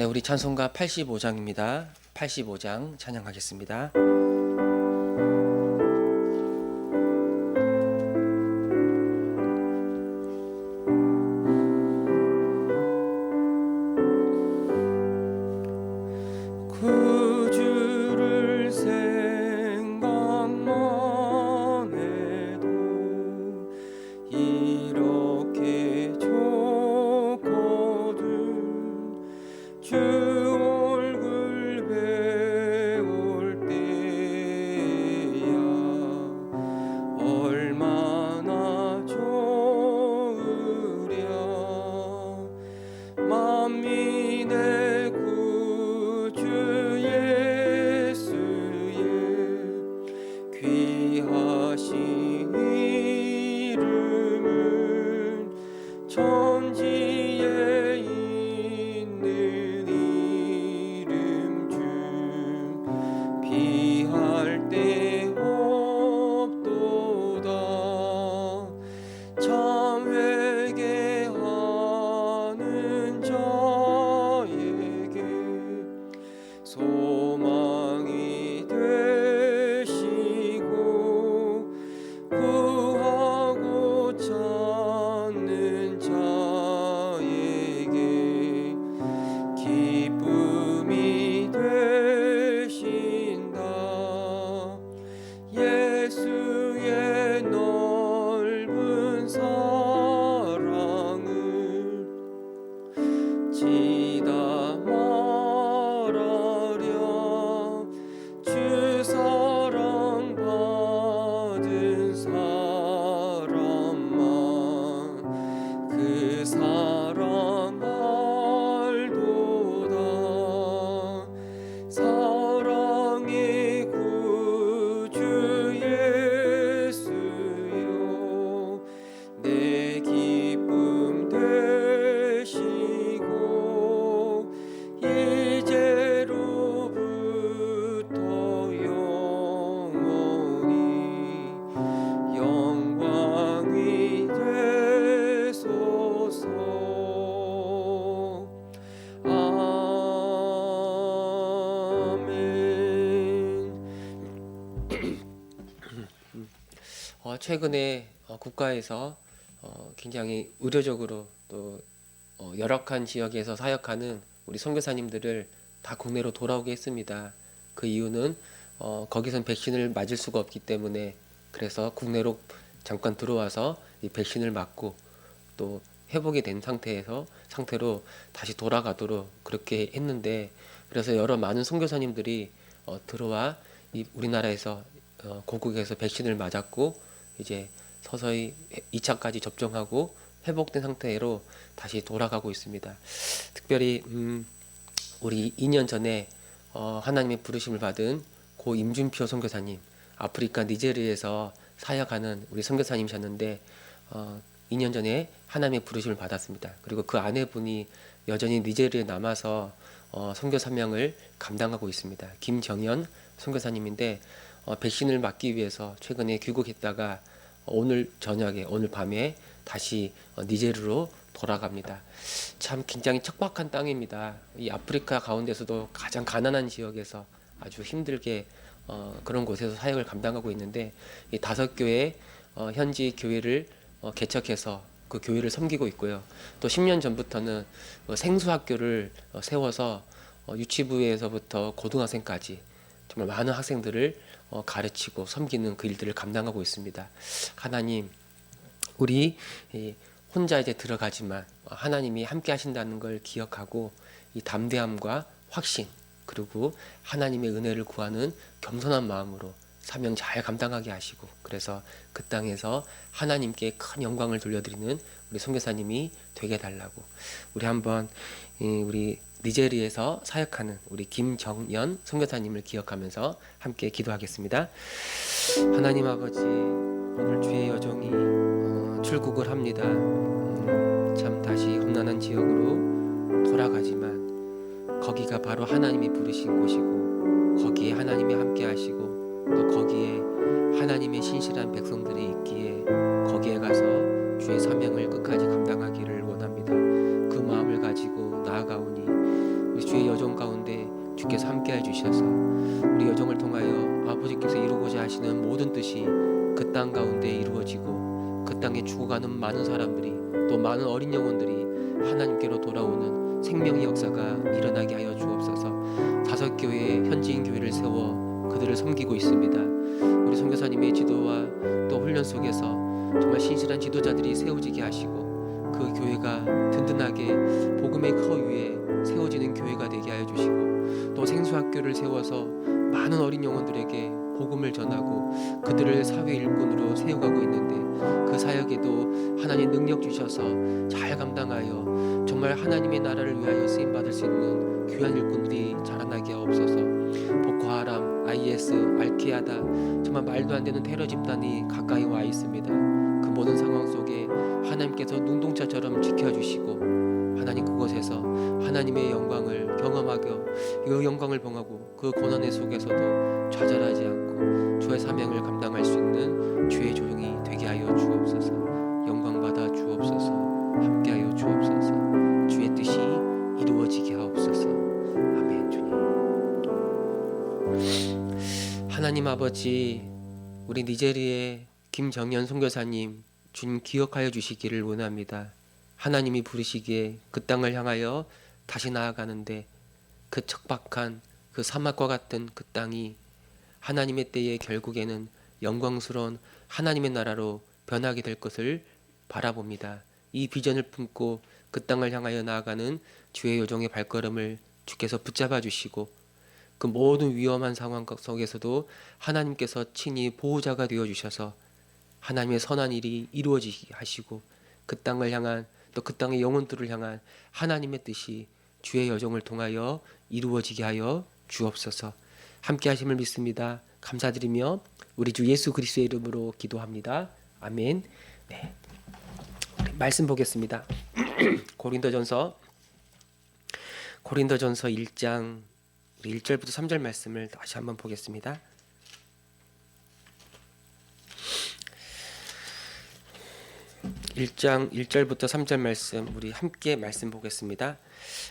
네, 우리 찬송가 85장입니다. 85장 찬양하겠습니다. 구주를 생각만 해도 이렇게 좋거든. 주 얼굴 배울 때야 얼마나 좋으랴. 만민의 구주 예수의 귀하신 이름은 천지에 있는 이름 중 비할 데 없도다. 참 회개하는 자에게 소망이 되시고 구하고 찾는 자에게 기쁨이 되신다. 예수의 넓은 사랑을 지다 말하랴. 주 사랑 받은 사람만 그 사랑 알도다. 사랑의 구주 예수여 내 기쁨 되시고 이제로부터 영원히 영광이 되소서. 최근에 국가에서 굉장히 의료적으로 또 열악한 지역에서 사역하는 우리 선교사님들을 다 국내로 돌아오게 했습니다. 그 이유는 거기선 백신을 맞을 수가 없기 때문에, 그래서 국내로 잠깐 들어와서 이 백신을 맞고 또 회복이 된 상태로 다시 돌아가도록 그렇게 했는데, 그래서 여러 많은 선교사님들이 들어와 우리나라에서 고국에서 백신을 맞았고 이제 서서히 2차까지 접종하고 회복된 상태로 다시 돌아가고 있습니다. 특별히 우리 2년 전에 하나님의 부르심을 받은 고 임준표 선교사님, 아프리카 니제르에서 사역하는 우리 선교사님이셨는데 2년 전에 하나님의 부르심을 받았습니다. 그리고 그 아내분이 여전히 니제르에 남아서 선교 사명을 감당하고 있습니다. 김정연 선교사님인데 백신을 맞기 위해서 최근에 귀국했다가 오늘 밤에 다시 니제르로 돌아갑니다. 참 굉장히 척박한 땅입니다. 이 아프리카 가운데서도 가장 가난한 지역에서 아주 힘들게 그런 곳에서 사역을 감당하고 있는데, 이 5교회 현지 교회를 개척해서 그 교회를 섬기고 있고요. 또 10년 전부터는 생수학교를 세워서 유치부에서부터 고등학생까지 정말 많은 학생들을 가르치고 섬기는 그 일들을 감당하고 있습니다. 하나님, 우리 혼자 이제 들어가지만 하나님이 함께 하신다는 걸 기억하고 이 담대함과 확신, 그리고 하나님의 은혜를 구하는 겸손한 마음으로 사명 잘 감당하게 하시고, 그래서 그 땅에서 하나님께 큰 영광을 돌려드리는 우리 선교사님이 되게 달라고, 우리 한번 우리 니제리에서 사역하는 우리 김정연 선교사님을 기억하면서 함께 기도하겠습니다. 하나님 아버지, 오늘 주의 여종이 출국을 합니다. 참 다시 험난한 지역으로 돌아가지만 거기가 바로 하나님이 부르신 곳이고 거기에 하나님이 함께 하시고 또 거기에 하나님의 신실한 백성들이 있기에 거기에 가서 주의 사명을 끝까지 감당하기를 원합니다. 그 마음을 가지고 나아가오니 우리 주의 여정 가운데 주께서 함께해 주셔서 우리 여정을 통하여 아버지께서 이루고자 하시는 모든 뜻이 그 땅 가운데 이루어지고 그 땅에 죽어가는 많은 사람들이 또 많은 어린 영혼들이 하나님께로 돌아오는 생명의 역사가 일어나게 하여 주옵소서. 다섯 교회의 현지인 교회를 세워 그들을 섬기고 있습니다. 우리 선교사님의 지도와 또 훈련 속에서 정말 신실한 지도자들이 세워지게 하시고 그 교회가 든든하게 복음의 커 위에 세워지는 교회가 되게 하여 주시고 또 생수학교를 세워서 많은 어린 영혼들에게 복음을 전하고 그들을 사회 일꾼으로 세워가고 있는데 그 사역에도 하나님 능력 주셔서 잘 감당하여 정말 하나님의 나라를 위하여 쓰임받을 수 있는 귀한 일꾼들이 자라나게 하옵소서. 보코하람, IS, 알케아다 정말 말도 안 되는 테러 집단이 가까이 와 있습니다. 그 모든 상황 속에 하나님께서 눈동자처럼 지켜주시고 하나님 그곳에서 하나님의 영광을 경험하고 그 영광을 봉하고 그 고난의 속에서도 좌절하지 않고 주의 사명을 감당할 수 있는 주의 조용히 되게 하여 주옵소서. 영광 받아 주옵소서. 함께하여 주옵소서. 주의 뜻이 이루어지게 하옵소서. 아멘. 주님 하나님 아버지, 우리 니제리의 김정연 선교사님 주님 기억하여 주시기를 원합니다. 하나님이 부르시기에 그 땅을 향하여 다시 나아가는데 그 척박한 그 사막과 같은 그 땅이 하나님의 때에 결국에는 영광스러운 하나님의 나라로 변하게 될 것을 바라봅니다. 이 비전을 품고 그 땅을 향하여 나아가는 주의 여정의 발걸음을 주께서 붙잡아 주시고 그 모든 위험한 상황 속에서도 하나님께서 친히 보호자가 되어 주셔서 하나님의 선한 일이 이루어지게 하시고 그 땅을 향한 또 그 땅의 영혼들을 향한 하나님의 뜻이 주의 여정을 통하여 이루어지게 하여 주옵소서. 함께 하심을 믿습니다. 감사드리며 우리 주 예수 그리스도의 이름으로 기도합니다. 아멘. 네. 말씀 보겠습니다. 고린도전서 1장 1절부터 3절 말씀을 다시 한번 보겠습니다. (1장 1절부터 3절) 말씀 우리 함께 말씀 보겠습니다.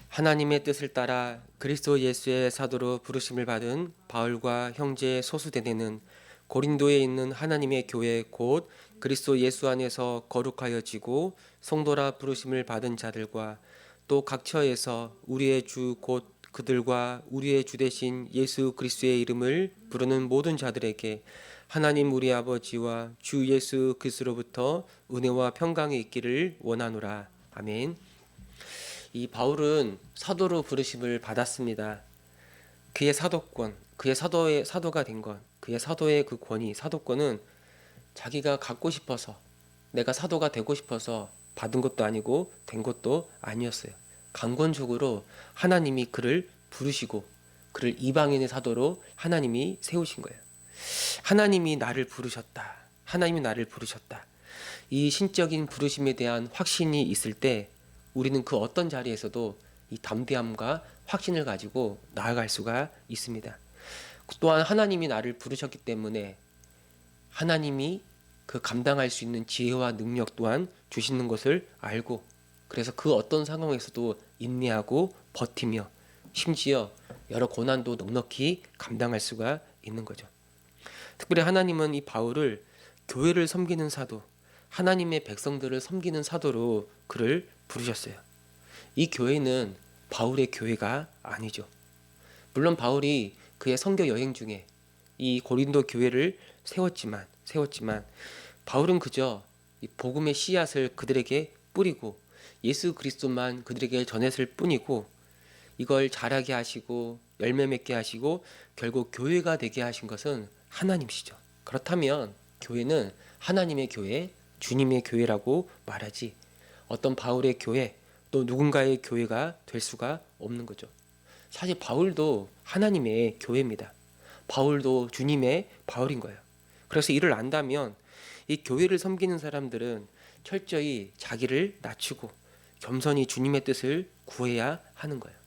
하나님의 뜻을 따라 그리스도 예수의 사도로 부르심을 받은 바울과 형제 소수대네는 고린도에 있는 하나님의 교회 곧 그리스도 예수 안에서 거룩하여지고 성도라 부르심을 받은 자들과 또 각 처에서 우리의 주 곧 그들과 우리의 주 되신 예수 그리스도의 이름을 부르는 모든 자들에게 하나님 우리 아버지와 주 예수 그리스도로부터 은혜와 평강이 있기를 원하노라. 아멘. 이 바울은 사도로 부르심을 받았습니다. 그의 사도권, 그의 사도가 된 것, 그의 사도의 그 권위, 사도권은 자기가 갖고 싶어서 내가 사도가 되고 싶어서 받은 것도 아니고 된 것도 아니었어요. 강권적으로 하나님이 그를 부르시고 그를 이방인의 사도로 하나님이 세우신 거예요. 하나님이 나를 부르셨다. 하나님이 나를 부르셨다. 이 신적인 부르심에 대한 확신이 있을 때 우리는 그 어떤 자리에서도 이 담대함과 확신을 가지고 나아갈 수가 있습니다. 또한 하나님이 나를 부르셨기 때문에 하나님이 그 감당할 수 있는 지혜와 능력 또한 주시는 것을 알고 그래서 그 어떤 상황에서도 인내하고 버티며 심지어 여러 고난도 넉넉히 감당할 수가 있는 거죠. 특별히 하나님은 이 바울을 교회를 섬기는 사도, 하나님의 백성들을 섬기는 사도로 그를 부르셨어요. 이 교회는 바울의 교회가 아니죠. 물론 바울이 그의 선교 여행 중에 이 고린도 교회를 세웠지만 바울은 그저 이 복음의 씨앗을 그들에게 뿌리고 예수 그리스도만 그들에게 전했을 뿐이고 이걸 자라게 하시고 열매 맺게 하시고 결국 교회가 되게 하신 것은 하나님이시죠. 그렇다면 교회는 하나님의 교회, 주님의 교회라고 말하지 어떤 바울의 교회 또 누군가의 교회가 될 수가 없는 거죠. 사실 바울도 하나님의 교회입니다. 바울도 주님의 바울인 거예요. 그래서 이를 안다면 이 교회를 섬기는 사람들은 철저히 자기를 낮추고 겸손히 주님의 뜻을 구해야 하는 거예요.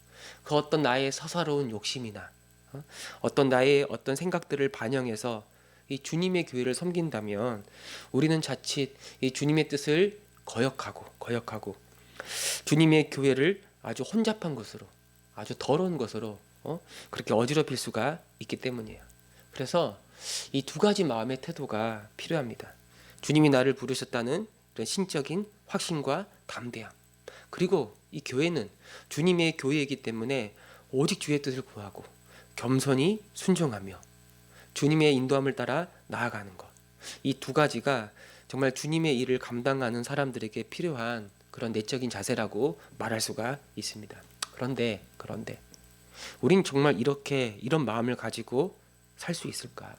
그 어떤 나의 서사로운 욕심이나 어떤 나의 어떤 생각들을 반영해서 이 주님의 교회를 섬긴다면 우리는 자칫 이 주님의 뜻을 거역하고 주님의 교회를 아주 혼잡한 것으로 아주 더러운 것으로 그렇게 어지럽힐 수가 있기 때문이에요. 그래서 이 두 가지 마음의 태도가 필요합니다. 주님이 나를 부르셨다는 이런 신적인 확신과 담대함. 그리고 이 교회는 주님의 교회이기 때문에 오직 주의 뜻을 구하고 겸손히 순종하며 주님의 인도함을 따라 나아가는 것. 이 두 가지가 정말 주님의 일을 감당하는 사람들에게 필요한 그런 내적인 자세라고 말할 수가 있습니다. 그런데 우린 정말 이런 마음을 가지고 살 수 있을까?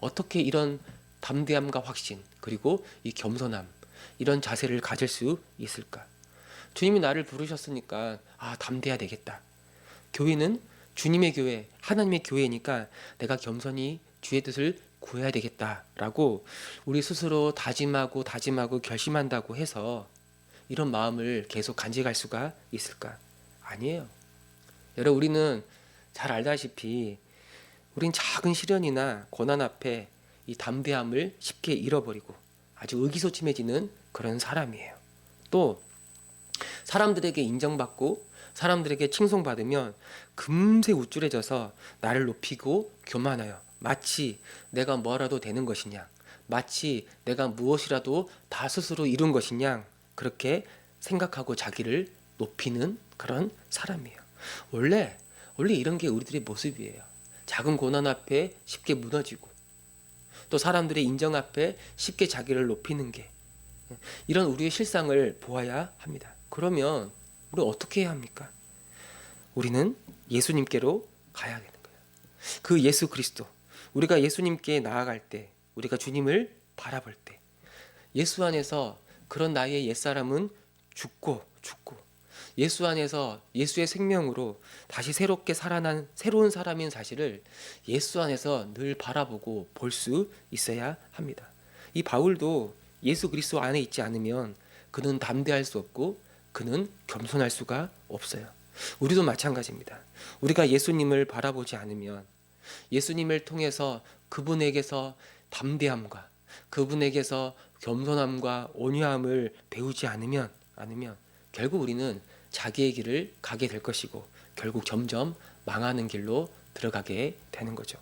어떻게 이런 담대함과 확신 그리고 이 겸손함 이런 자세를 가질 수 있을까? 주님이 나를 부르셨으니까 담대해야 되겠다. 교회는 주님의 교회, 하나님의 교회니까 내가 겸손히 주의 뜻을 구해야 되겠다라고 우리 스스로 다짐하고 결심한다고 해서 이런 마음을 계속 간직할 수가 있을까? 아니에요. 여러분, 우리는 잘 알다시피 우린 작은 시련이나 고난 앞에 이 담대함을 쉽게 잃어버리고 아주 의기소침해지는 그런 사람이에요. 또 사람들에게 인정받고 사람들에게 칭송받으면 금세 우쭐해져서 나를 높이고 교만하여 마치 내가 뭐라도 되는 것이냐, 마치 내가 무엇이라도 다 스스로 이룬 것이냐 그렇게 생각하고 자기를 높이는 그런 사람이에요. 원래 이런 게 우리들의 모습이에요. 작은 고난 앞에 쉽게 무너지고 또 사람들의 인정 앞에 쉽게 자기를 높이는 게 이런 우리의 실상을 보아야 합니다. 그러면 우리 어떻게 해야 합니까? 우리는 예수님께로 가야 되는 거예요. 그 예수 그리스도, 우리가 예수님께 나아갈 때, 우리가 주님을 바라볼 때 예수 안에서 그런 나의 옛사람은 죽고 예수 안에서 예수의 생명으로 다시 새롭게 살아난 새로운 사람인 사실을 예수 안에서 늘 바라보고 볼 수 있어야 합니다. 이 바울도 예수 그리스도 안에 있지 않으면 그는 담대할 수 없고 그는 겸손할 수가 없어요. 우리도 마찬가지입니다. 우리가 예수님을 바라보지 않으면 예수님을 통해서 그분에게서 담대함과 그분에게서 겸손함과 온유함을 배우지 않으면 결국 우리는 자기의 길을 가게 될 것이고 결국 점점 망하는 길로 들어가게 되는 거죠.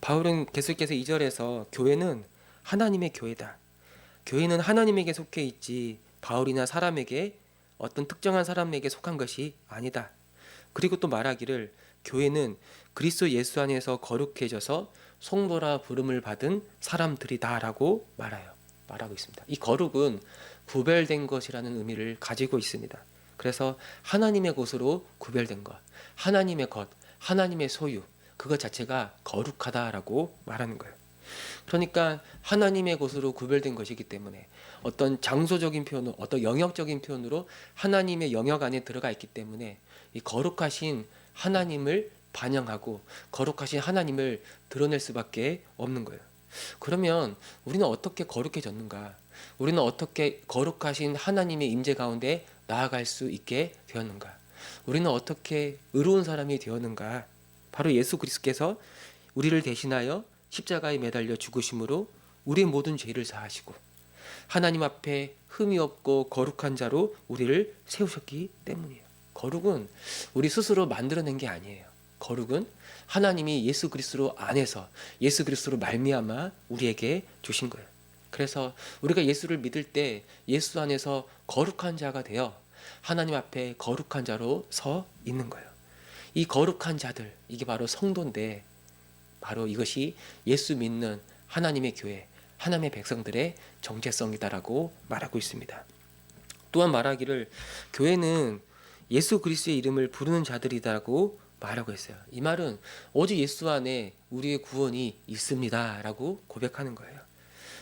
바울은 계속해서 2절에서 교회는 하나님의 교회다. 교회는 하나님에게 속해 있지 바울이나 사람에게 어떤 특정한 사람에게 속한 것이 아니다. 그리고 또 말하기를 교회는 그리스도 예수 안에서 거룩해져서 성도라 부름을 받은 사람들이다라고 말하고 있습니다. 이 거룩은 구별된 것이라는 의미를 가지고 있습니다. 그래서 하나님의 것으로 구별된 것, 하나님의 것, 하나님의 소유, 그것 자체가 거룩하다라고 말하는 거예요. 그러니까 하나님의 것으로 구별된 것이기 때문에 어떤 장소적인 표현으로, 어떤 영역적인 표현으로 하나님의 영역 안에 들어가 있기 때문에 이 거룩하신 하나님을 반영하고 거룩하신 하나님을 드러낼 수밖에 없는 거예요. 그러면 우리는 어떻게 거룩해졌는가? 우리는 어떻게 거룩하신 하나님의 임재 가운데 나아갈 수 있게 되었는가? 우리는 어떻게 의로운 사람이 되었는가? 바로 예수 그리스도께서 우리를 대신하여 십자가에 매달려 죽으심으로 우리의 모든 죄를 사하시고 하나님 앞에 흠이 없고 거룩한 자로 우리를 세우셨기 때문이에요. 거룩은 우리 스스로 만들어낸 게 아니에요. 거룩은 하나님이 예수 그리스도 안에서 예수 그리스도로 말미암아 우리에게 주신 거예요. 그래서 우리가 예수를 믿을 때 예수 안에서 거룩한 자가 되어 하나님 앞에 거룩한 자로 서 있는 거예요. 이 거룩한 자들, 이게 바로 성도인데 바로 이것이 예수 믿는 하나님의 교회, 하나님의 백성들의 정체성이다라고 말하고 있습니다. 또한 말하기를 교회는 예수 그리스도의 이름을 부르는 자들이다라고 말하고 있어요. 이 말은 오직 예수 안에 우리의 구원이 있습니다라고 고백하는 거예요.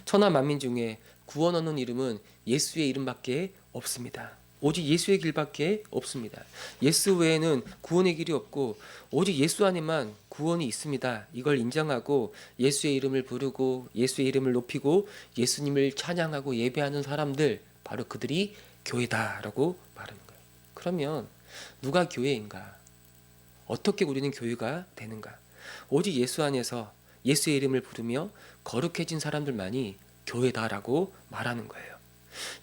천하 만민 중에 구원 얻는 이름은 예수의 이름밖에 없습니다. 오직 예수의 길밖에 없습니다. 예수 외에는 구원의 길이 없고 오직 예수 안에만 구원이 있습니다. 이걸 인정하고 예수의 이름을 부르고 예수의 이름을 높이고 예수님을 찬양하고 예배하는 사람들, 바로 그들이 교회다라고 말하는 거예요. 그러면 누가 교회인가? 어떻게 우리는 교회가 되는가? 오직 예수 안에서 예수의 이름을 부르며 거룩해진 사람들만이 교회다라고 말하는 거예요.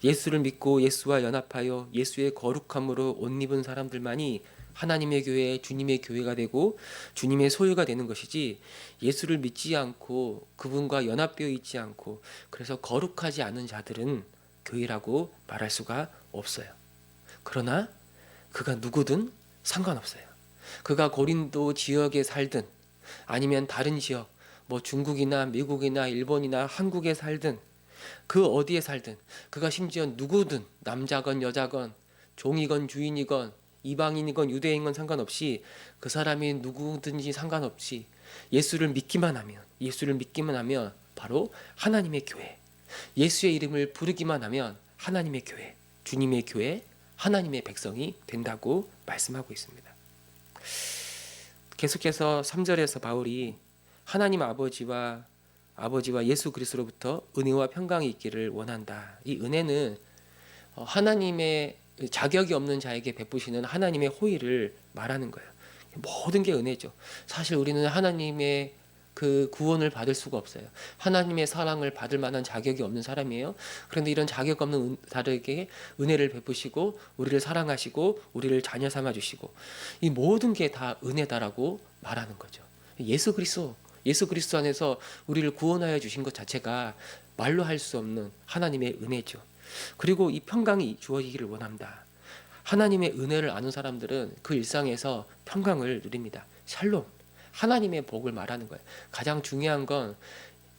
예수를 믿고 예수와 연합하여 예수의 거룩함으로 옷 입은 사람들만이 하나님의 교회, 주님의 교회가 되고 주님의 소유가 되는 것이지, 예수를 믿지 않고 그분과 연합되어 있지 않고 그래서 거룩하지 않은 자들은 교회라고 말할 수가 없어요. 그러나 그가 누구든 상관없어요. 그가 고린도 지역에 살든 아니면 다른 지역, 뭐 중국이나 미국이나 일본이나 한국에 살든 그 어디에 살든, 그가 심지어 누구든 남자건 여자건 종이건 주인이건 이방인이건 유대인건 상관없이, 그 사람이 누구든지 상관없이 예수를 믿기만 하면 바로 하나님의 교회, 예수의 이름을 부르기만 하면 하나님의 교회, 주님의 교회, 하나님의 백성이 된다고 말씀하고 있습니다. 계속해서 3절에서 바울이 하나님 아버지와 예수 그리스도로부터 은혜와 평강이 있기를 원한다. 이 은혜는 하나님의 자격이 없는 자에게 베푸시는 하나님의 호의를 말하는 거예요. 모든 게 은혜죠. 사실 우리는 하나님의 그 구원을 받을 수가 없어요. 하나님의 사랑을 받을 만한 자격이 없는 사람이에요. 그런데 이런 자격 없는 자들에게 은혜를 베푸시고 우리를 사랑하시고 우리를 자녀 삼아 주시고, 이 모든 게 다 은혜다라고 말하는 거죠. 예수 그리스도 안에서 우리를 구원하여 주신 것 자체가 말로 할 수 없는 하나님의 은혜죠. 그리고 이 평강이 주어지기를 원한다. 하나님의 은혜를 아는 사람들은 그 일상에서 평강을 누립니다. 샬롬, 하나님의 복을 말하는 거예요. 가장 중요한 건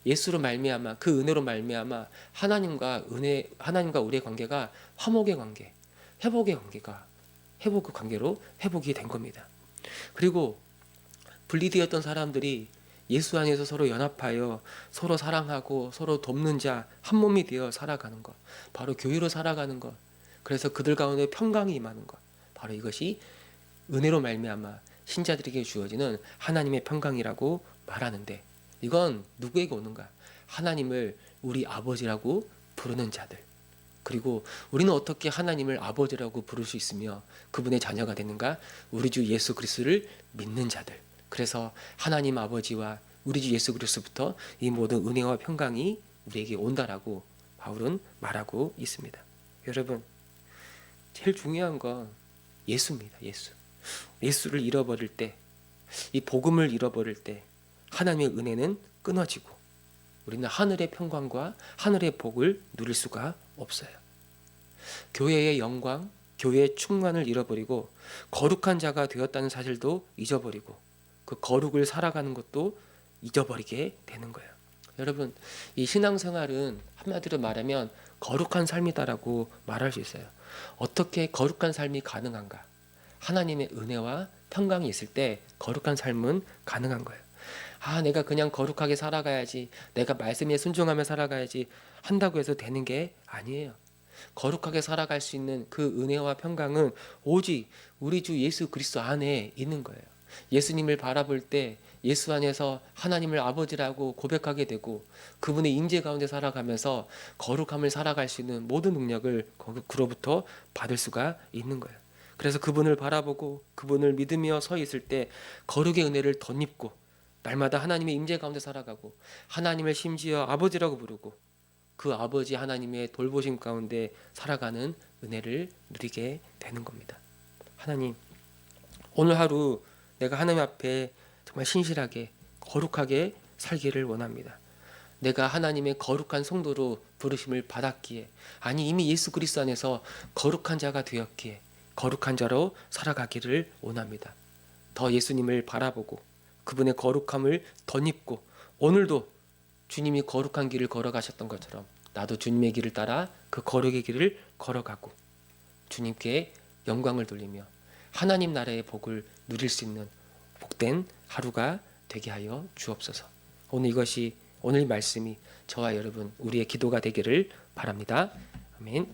예수로 말미암아, 그 은혜로 말미암아 하나님과 우리의 관계가 화목의 관계, 회복의 관계로 회복이 된 겁니다. 그리고 분리되었던 사람들이 예수 안에서 서로 연합하여 서로 사랑하고 서로 돕는 자, 한 몸이 되어 살아가는 것, 바로 교회로 살아가는 것, 그래서 그들 가운데 평강이 임하는 것, 바로 이것이 은혜로 말미암아 신자들에게 주어지는 하나님의 평강이라고 말하는데, 이건 누구에게 오는가? 하나님을 우리 아버지라고 부르는 자들. 그리고 우리는 어떻게 하나님을 아버지라고 부를 수 있으며 그분의 자녀가 되는가? 우리 주 예수 그리스도를 믿는 자들. 그래서 하나님 아버지와 우리 주 예수 그리스도부터 이 모든 은혜와 평강이 우리에게 온다라고 바울은 말하고 있습니다. 여러분, 제일 중요한 건 예수입니다. 예수를 잃어버릴 때, 이 복음을 잃어버릴 때 하나님의 은혜는 끊어지고 우리는 하늘의 평강과 하늘의 복을 누릴 수가 없어요. 교회의 영광, 교회의 충만을 잃어버리고 거룩한 자가 되었다는 사실도 잊어버리고 그 거룩을 살아가는 것도 잊어버리게 되는 거예요. 여러분, 이 신앙생활은 한마디로 말하면 거룩한 삶이다라고 말할 수 있어요. 어떻게 거룩한 삶이 가능한가? 하나님의 은혜와 평강이 있을 때 거룩한 삶은 가능한 거예요. 내가 그냥 거룩하게 살아가야지, 내가 말씀에 순종하며 살아가야지 한다고 해서 되는 게 아니에요. 거룩하게 살아갈 수 있는 그 은혜와 평강은 오직 우리 주 예수 그리스도 안에 있는 거예요. 예수님을 바라볼 때 예수 안에서 하나님을 아버지라고 고백하게 되고 그분의 임재 가운데 살아가면서 거룩함을 살아갈 수 있는 모든 능력을 그로부터 받을 수가 있는 거예요. 그래서 그분을 바라보고 그분을 믿으며 서 있을 때 거룩의 은혜를 덧입고 날마다 하나님의 임재 가운데 살아가고 하나님을 심지어 아버지라고 부르고 그 아버지 하나님의 돌보심 가운데 살아가는 은혜를 누리게 되는 겁니다. 하나님, 오늘 하루 내가 하나님 앞에 정말 신실하게 거룩하게 살기를 원합니다. 내가 하나님의 거룩한 성도로 부르심을 받았기에, 아니 이미 예수 그리스도 안에서 거룩한 자가 되었기에 거룩한 자로 살아가기를 원합니다. 더 예수님을 바라보고 그분의 거룩함을 덧입고 오늘도 주님이 거룩한 길을 걸어가셨던 것처럼 나도 주님의 길을 따라 그 거룩의 길을 걸어가고 주님께 영광을 돌리며 하나님 나라의 복을 누릴 수 있는 복된 하루가 되게 하여 주옵소서. 오늘 말씀이 저와 여러분 우리의 기도가 되기를 바랍니다. 아멘.